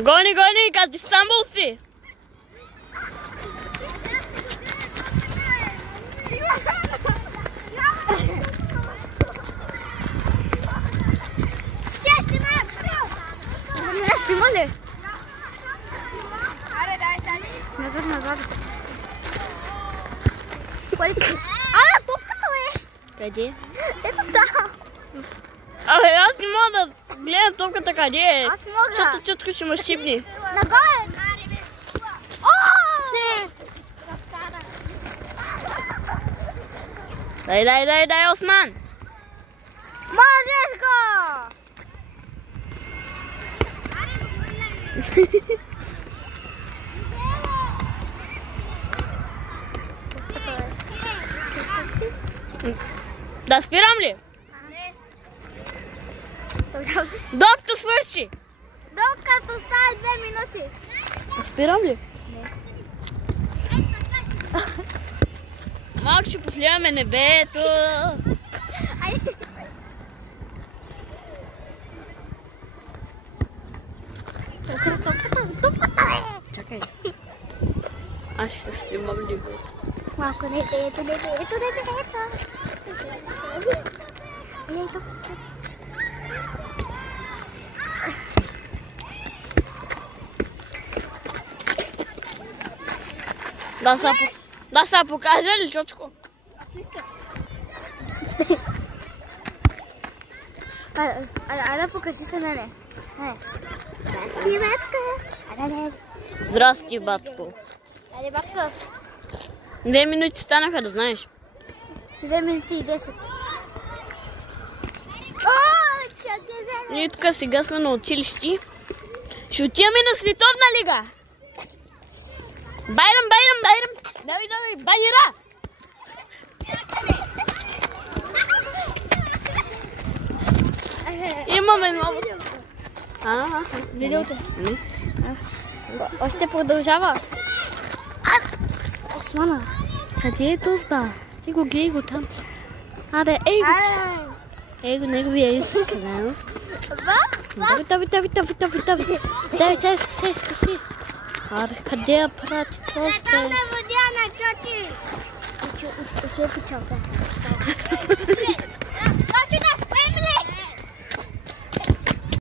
Гони, гони, като Истанбул си! Снима ли? Назад, назад. Топката е! Къде? Ето там. Абе, аз не мога да гледам топката къде е. Аз мога. Защото чутко ще ме щипни. Нагоре! Дай, Осман! Можеш го! Да спирам ли? Докато свърши! Докато стане 2 минути. Да спирам ли? Малко ще посливаме небето. Топката е! Чакай. Аз ще снимам небето. Малко небето. Да се покажа ли, чочко? Айде покажи се мене. Здрасти, батко. Здрасти, батко. Айде, батко. 2 минути станаха, да знаеш. 2 минути и 10. Ние тук сега сме на училище. Ще отиваме на Световна лига. Байрам! Давай, байра! Имаме много. Видеото. Още продължава. Османа. Къде е този ба? Гледай го там. Абе, ей го, неговия Исус. Давай. Дай, чай, скъси. Аре, къде я прати този? Там да водя на чоки. Учи печалка.